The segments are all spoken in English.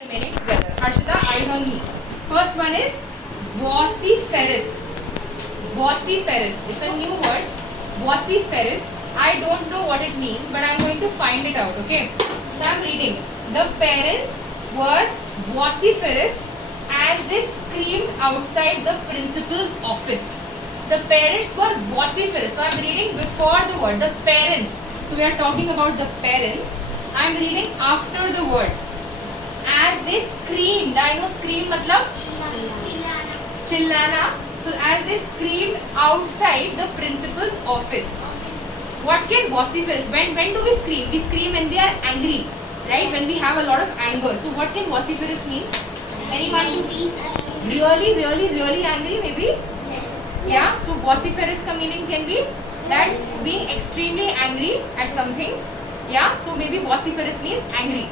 remaining together. Harshita, eyes on me. First one is vociferous. Vociferous. It's a new word. Vociferous. I don't know what it means, but I'm going to find it out. Okay. So I'm reading. The parents were vociferous as they screamed outside the principal's office. The parents were vociferous. So I'm reading before the word. The parents. So we are talking about the parents. I'm reading after the word. As they screamed, I know scream matlab chillana. So as they screamed outside the principal's office. What can vociferous? When do we scream? We scream when we are angry, right? When we have a lot of anger. So what can vociferous mean? Anyone? Really angry maybe? Yeah. So vociferous ka meaning can be that being extremely angry at something. Yeah. So maybe vociferous means angry.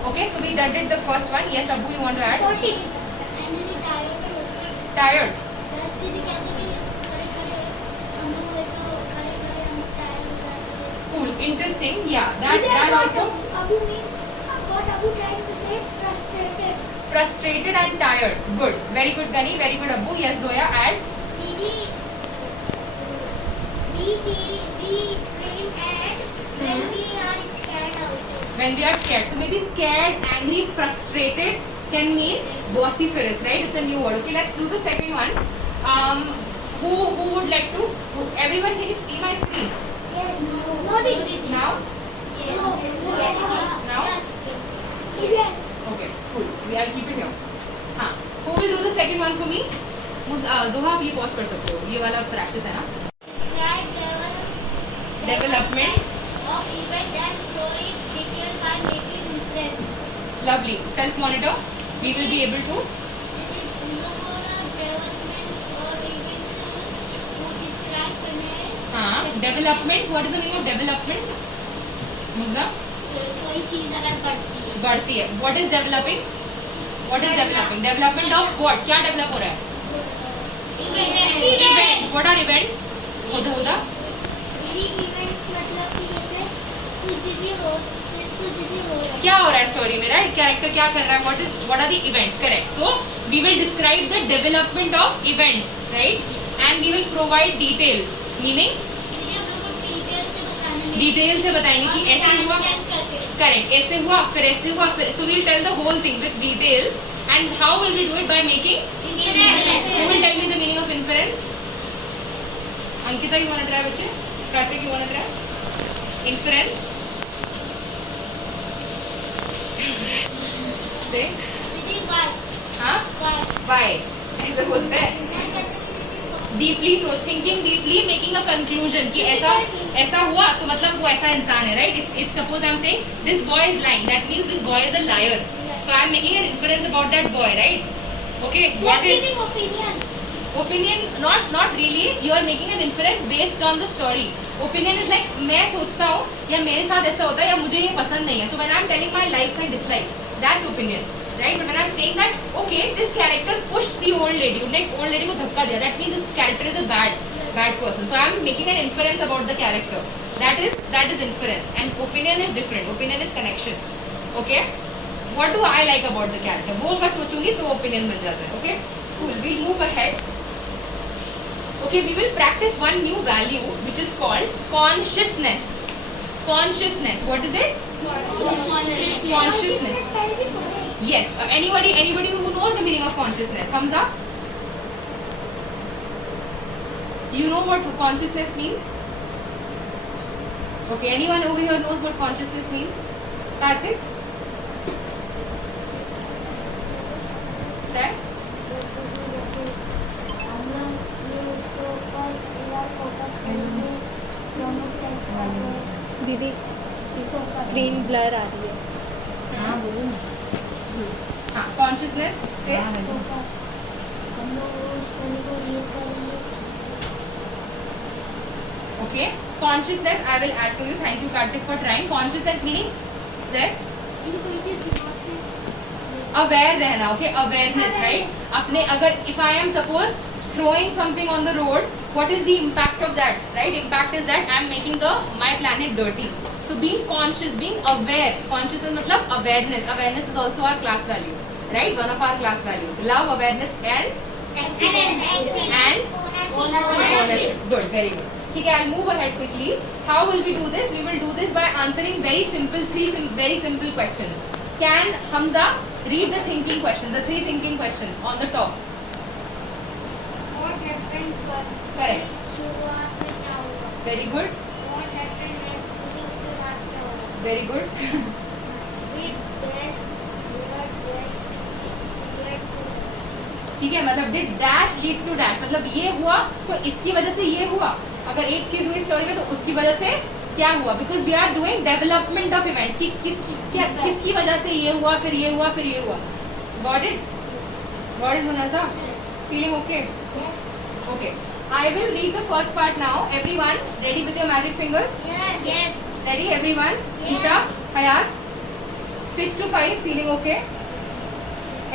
Okay, so we did the first one. Yes, Abu, you want to add? Tired. Cool, interesting. Yeah, that also. Abu means what Abu trying to say is frustrated. Frustrated and tired. Good. Very good, Gani. Very good, Abu. Yes, Zoya, add. We scream and when we are scared also. When we are scared. So maybe scared, angry, frustrated can mean vociferous, right? It's a new word. Okay, let's do the second one. Who would like to? Everyone, can you see my screen? Yes. Now? Yes. Now? Yes. Okay, cool. I'll keep it here. हाँ. Who will do the second one for me? Zoha, आप ये pause कर सकते हो. ये वाला practice है ना? Development. Of event and story detail by making inference. Lovely. Self-monitor. We will be able to. हाँ. Development. What is the meaning of development? मुझे कोई चीज अगर बढ़ती है. What is developing? What is developing? Development of what? क्या develop हो रहा है? Events. What are events? होदा. मतलब कि जैसे कुछ भी हो क्या हो रहा है स्टोरी में, राइट? कैरेक्टर क्या कर रहा है? What are the events? Correct. So we will describe the development of events, right? And we will provide details. Meaning detail से बताएंगे कि ऐसे हुआ. करेक्ट. ऐसे हुआ, फिर ऐसे हुआ, फिर. So we will tell the whole thing with details. And how will we do it? By making. Who will tell me the meaning of inference? Ankita, you want to try, बच्चे? Kartik, you want to try? Inference. Say. हाँ? Why? ऐसे बोलते हैं. Deeply so thinking deeply, making a conclusion कि ऐसा हुआ तो मतलब वो ऐसा इंसान है, right? If suppose I'm saying this boy is lying, that means this boy is a liar. So I'm making an inference about that boy, right? Okay. What is opinion? Not really. You are making an inference based on the story. Opinion is like मैं सोचता हूँ या मेरे साथ ऐसा होता है या मुझे ये पसंद नहीं है. So when I'm telling my likes and dislikes, that's opinion, right? But when I'm saying that okay, this character pushed the old lady, उन्होंने एक old lady को धक्का दिया, that means this character is a bad person. So I'm making an inference about the character. That is inference. And opinion is different. Opinion is connection. Okay? What do I like about the character? वो अगर सोचूंगी तो opinion बन जाता है. Okay? Cool. We'll move ahead. Okay, we will practice one new value which is called consciousness. Consciousness. What is it? Consciousness. Yes. Anybody who knows the meaning of consciousness? Thumbs up. You know what consciousness means? Okay. Anyone over here knows what consciousness means? Kartik? Try. दीदी screen blur आ रही है. हाँ. Consciousness से okay. Consciousness I will add to you. Thank you, Kartik, for trying. Consciousness meaning that aware रहना. Okay, awareness, right? अपने अगर if I am suppose throwing something on the road, what is the impact of that, right? Impact is that I am making my planet dirty. So being conscious, being aware. Consciousness मतलब awareness. Awareness is also our class value, right? One of our class values. Love, awareness, and ownership. Good, very good. Okay, I'll move ahead quickly. How will we do this? We will do this by answering very simple, very simple questions. Can Hamza read the thinking questions, the 3 thinking questions on the top? What happened first? Correct. शुरुआत में क्या हुआ? Very good. What happened next? उसके बाद क्या हुआ? Very good. Did dash, did dash, did to. ठीक है, मतलब did dash lead to dash, मतलब ये हुआ तो इसकी वजह से ये हुआ. अगर एक चीज हुई स्टोरी में तो उसकी वजह से क्या हुआ. Because we are doing development of events कि किसकी वजह से ये हुआ, फिर ये हुआ, फिर ये हुआ. Got it Munaza? Feeling okay? Okay, I will read the first part now. Everyone, ready with your magic fingers? Yes. Ready, everyone? Yes. Isa, Hayat, fist to 5, feeling okay?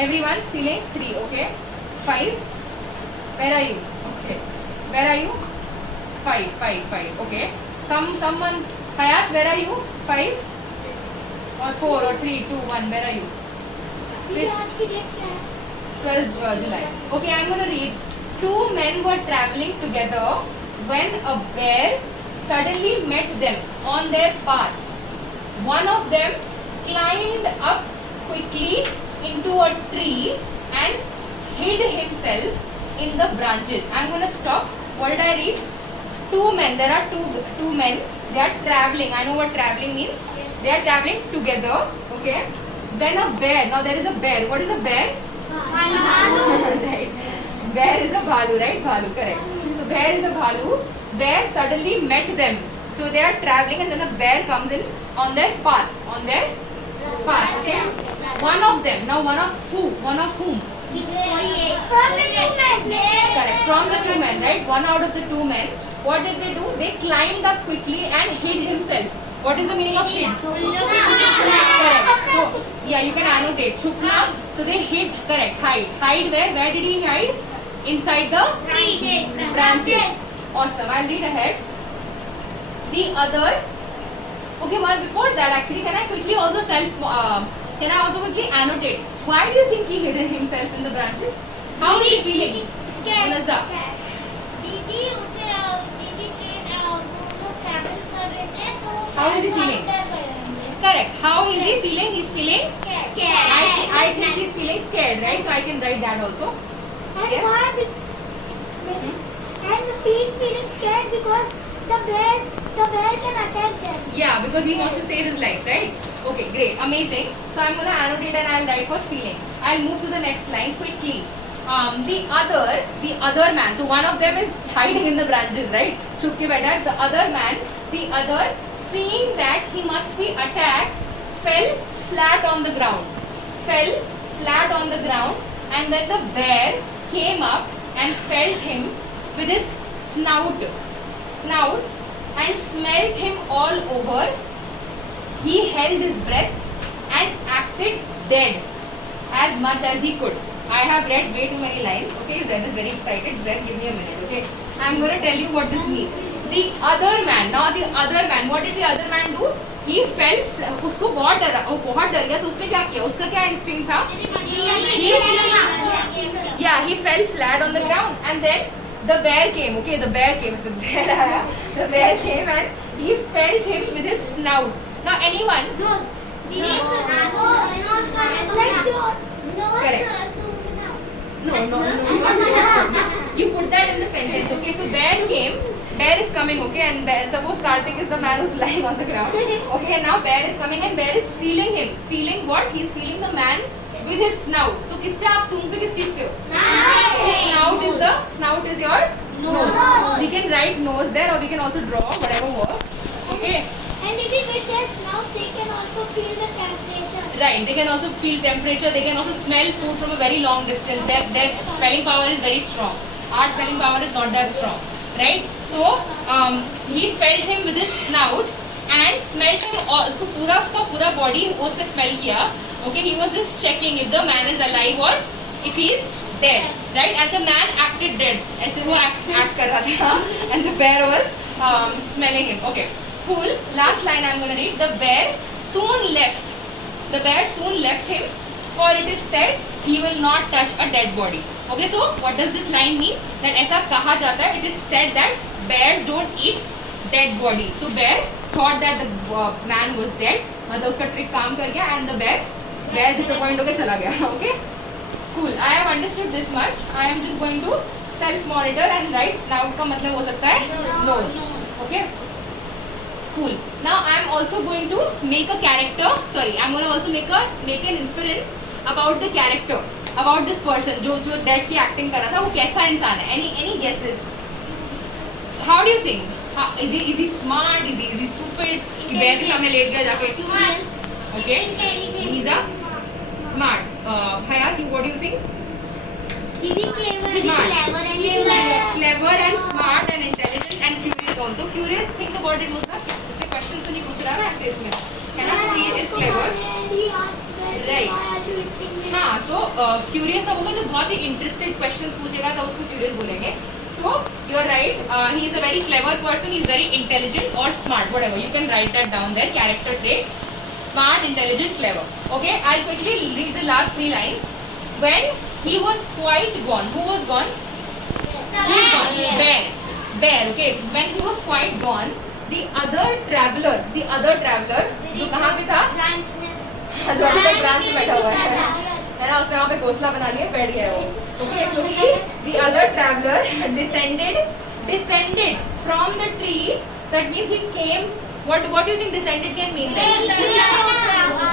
Everyone, feeling 3, okay? 5. Where are you? Okay. Where are you? 5. Okay. Someone, Hayat, where are you? 5 or 4 or 3, 2, 1. Where are you? Fist. आज की date क्या है? 12th July. Okay, I'm gonna read. 2 men were traveling together when a bear suddenly met them on their path. One of them climbed up quickly into a tree and hid himself in the branches. I'm gonna stop. What did I read? 2 men. There are two men. They are traveling. I know what traveling means. They are traveling together. Okay. Then a bear. Now there is a bear. What is a bear? Right. Bear is a bhalu, right? Bhalu, correct. So bear is a bhalu. Bear suddenly met them. So they are traveling and then a bear comes in on their path. Okay. One of them. Now one of who? One of whom? From the two men. Correct. From the 2 men, right? One out of the 2 men. What did they do? They climbed up quickly and hid himself. What is the meaning of hid? Correct. So yeah, you can annotate. Chupna. So they hid. Correct. Hide. Hide where? Where did he hide? Inside the branches. Awesome. I'll read ahead. The other. Okay, well before that actually, can I also quickly annotate? Why do you think he hid himself in the branches? How is he feeling? Munazza. दीदी train दोनों travel कर रहे थे तो How is he feeling? Correct. How is he feeling? He's feeling Scared. I think he's feeling scared, right? So I can write that also. Yes. And he's feeling scared because the bear can attack them. Yeah, because he wants to save his life, right? Okay, great, amazing. So I'm gonna annotate and I'll write for feeling. I'll move to the next line quickly. The other man. So one of them is hiding in the branches, right? Chupke baitha. The other man, seeing that he must be attacked, fell flat on the ground. And then the bear came up and felt him with his snout and smelled him all over. He held his breath and acted dead as much as he could. I have read way too many lines. Okay, Zen is very excited. Zen, give me a minute. Okay, I'm going to tell you what this means. The other man. Now the other man. What did the other man do? He fell. उसको बहुत डर गया तो उसने क्या किया? उसका क्या instinct था? Yeah, he fell flat on the ground and then the bear came. Okay, the bear came. So bear आया. The bear came and he felt him with his snout. Now anyone? Correct. No. You put that in the sentence. Okay, so bear came. Bear is coming. Okay, and bear, suppose Karthik is the man who's lying on the ground. Okay, and now bear is coming and bear is feeling him. Feeling what? He's feeling the man with his snout. So किससे आप सूंघ पे किस चीज से हो? Snout is your nose. We can write nose there or we can also draw whatever works. Okay. And it is with their snout they can also feel the temperature. Right, they can also feel temperature, they can also smell food from a very long distance. Their smelling power is very strong. Our smelling power is not that strong. Right? So, he felt him with his snout and smelled him, उसका पूरा body उसने smell किया. Okay, he was just checking if the man is alive or if he is dead. Right? And the man acted dead. ऐसे वो act कर रहा था. And the bear was smelling him. Okay. Cool. Last line I'm gonna read. The bear soon left. The bear soon left him, for it is said he will not touch a dead body. Okay, so what does this line mean? That ऐसा कहा जाता है. It is said that bears don't eat dead bodies. So bear thought that the man was dead. मतलब उसका trick काम कर गया and the bear disappointed होके चला गया. Okay. Cool. I have understood this much. I am just going to self-monitor and write. Snout का मतलब हो सकता है nose. Okay. Cool. Now I am also going to make a character. Sorry, I am going to also make an inference about the character, about this person जो dead की acting कर रहा था वो कैसा इंसान है. Any guesses? How do you think? Is he smart? Is he stupid? कि bear के सामने लेट गया जाके. Okay. Niza? Smart. Hayat, what do you think? Smart. Clever and smart and intelligent and curious also. Curious, think about it Musna. उससे question तो नहीं पूछ रहा है ऐसे इसमें. है ना? तो he is clever. Right. हाँ, so curious अब होगा जब बहुत ही interested questions पूछेगा तो उसको curious बोलेंगे. So you are right. He is a very clever person. He is very intelligent or smart. Whatever you can write that down there. Character trait. Smart, intelligent, clever. Okay, I'll quickly read the last 3 lines. When he was quite gone, who was gone? Who is gone? Bear. Okay, when he was quite gone, the other traveler, जो कहाँ पे था? जो अभी तक branch में बैठा हुआ है ना, उसने वहाँ पे घोंसला बना लिया, बैठ गया वो. Okay, so the other traveler descended from the tree. That means he came. What do you think descended can mean?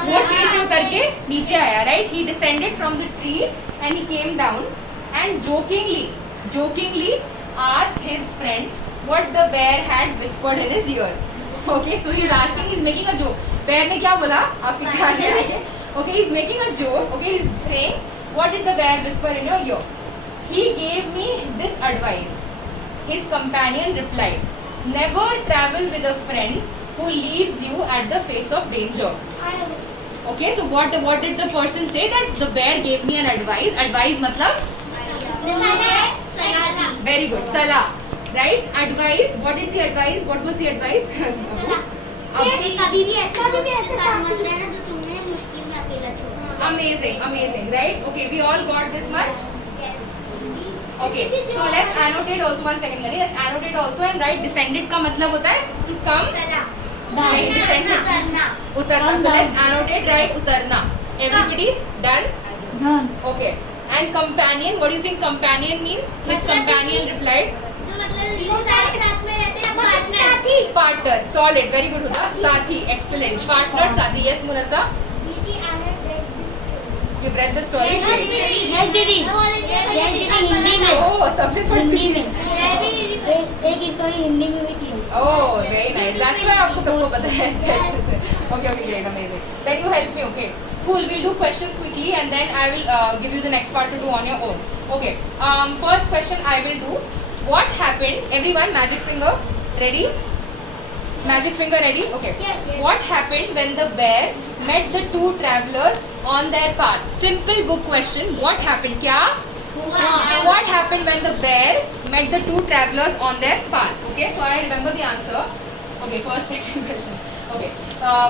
वो ट्री से उतर के नीचे आया, right? He descended from the tree and he came down and jokingly asked his friend what the bear had whispered in his ear. Okay, so he's asking, he's making a joke. Bear ने क्या बोला? आपके कान में आके. Okay, he's making a joke. Okay, he's saying, what did the bear whisper in your ear? He gave me this advice. His companion replied, never travel with a friend who leaves you at the face of danger. Okay, so what did the person say? That the bear gave me an advice. Advice मतलब? Very good. Salah. Right? Advice. What did the advice? What was the advice? कभी भी ऐसा मत रहना जो तुमने मुश्किल में अकेला छोड़ा. Amazing. Right? Okay, we all got this much. Okay, so let's annotate also. 1 second, करिए. Let's annotate also and write descended का मतलब होता है to come. उतरना. So let's annotate, right? उतरना. Everybody done? Okay. And companion, what do you think companion means? His companion replied, partner. Solid. Very good होगा. साथी. Excellent. Partner, साथी. Yes, Munasa. You've read the story? Yes, दीदी. हिंदी में. Oh, सबने पढ़ चुकी है. एक स्टोरी हिंदी में भी थी. Oh, very nice. That's why आपको सबको पता है अच्छे से. Okay, great, amazing. Then you help me, okay? Cool. We'll do questions quickly and then I will give you the next part to do on your own. Okay. First question I will do. What happened? Everyone, magic finger. Ready? Magic finger ready? Okay. Yes. What happened when the bear met the 2 travelers on their path? Simple book question. What happened? क्या? What happened when the bear met the 2 travelers on their path? Okay, so I remember the answer. Okay, second question. Okay,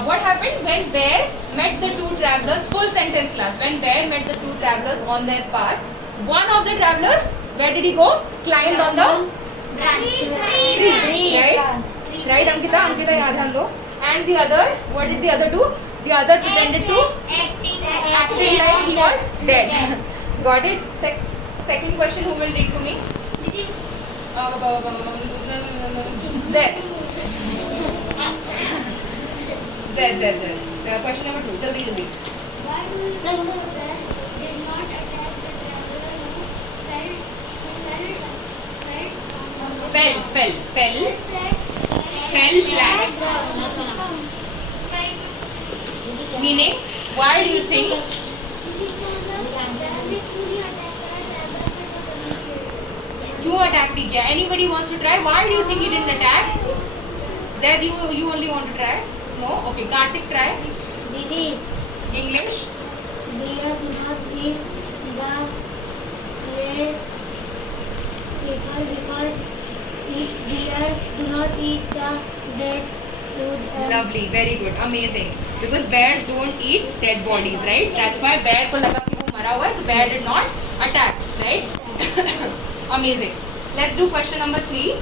what happened when bear met the 2 travelers? Full sentence class. When bear met the 2 travelers on their path, one of the travelers, where did he go? Climbed on the tree. Right, Ankita, yaad है दो. And the other, what did the other do? The other pretended to acting like he was dead. Got it? Second question, who will read for me? Z. So question number 2. Jaldi. Fell flat. Meaning, why do you think? क्यों attack नहीं किया? Anybody wants to try? Why do you think he didn't attack? Zaid, you only want to try? No? Okay, Karthik, try. दीदी. English. Bear do not eat the dead people because bears do not eat the dead Lovely, very good, amazing. Because bears don't eat dead bodies, right? That's why bear को लगा कि वो मरा हुआ है, so bear did not attack, right? Amazing. Let's do question number 3.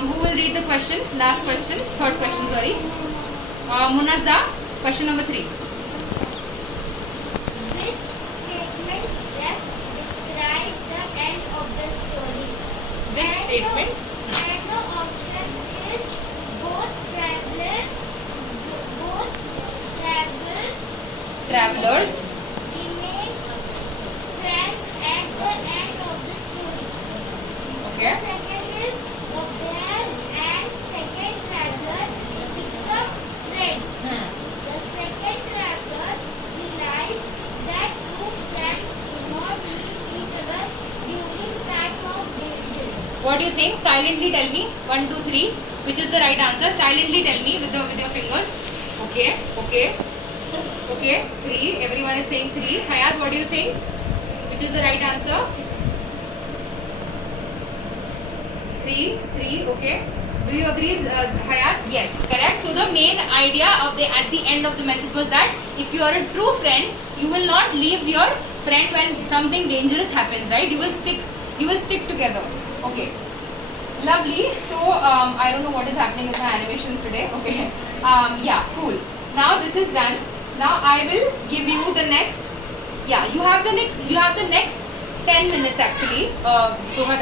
Who will read the question? Last question, third question, sorry. Munazza, question number 3. Which statement best describe the end of the story? Which And statement? And the option is both travelers Travelers. remain friends at the end of the story. Okay. The second is the bear and second traveler become friends. The second traveler realized that two friends do not meet each other during time of danger. What do you think? Silently tell me. 1, 2, 3. Which is the right answer? Silently tell me with your fingers. Okay. Okay. Okay. 3. Everyone is saying 3. Hayat, what do you think? Which is the right answer? 3. 3. Okay. Do you agree, Hayat? Yes. Correct. So the main idea of at the end of the message was that if you are a true friend, you will not leave your friend when something dangerous happens, right? You will stick together. Okay. Lovely. So I don't know what is happening with my animations today. Okay. Yeah. Cool. Now this is done. Now I will give you the next. Yeah. You have the next 10 minutes actually. Zohar.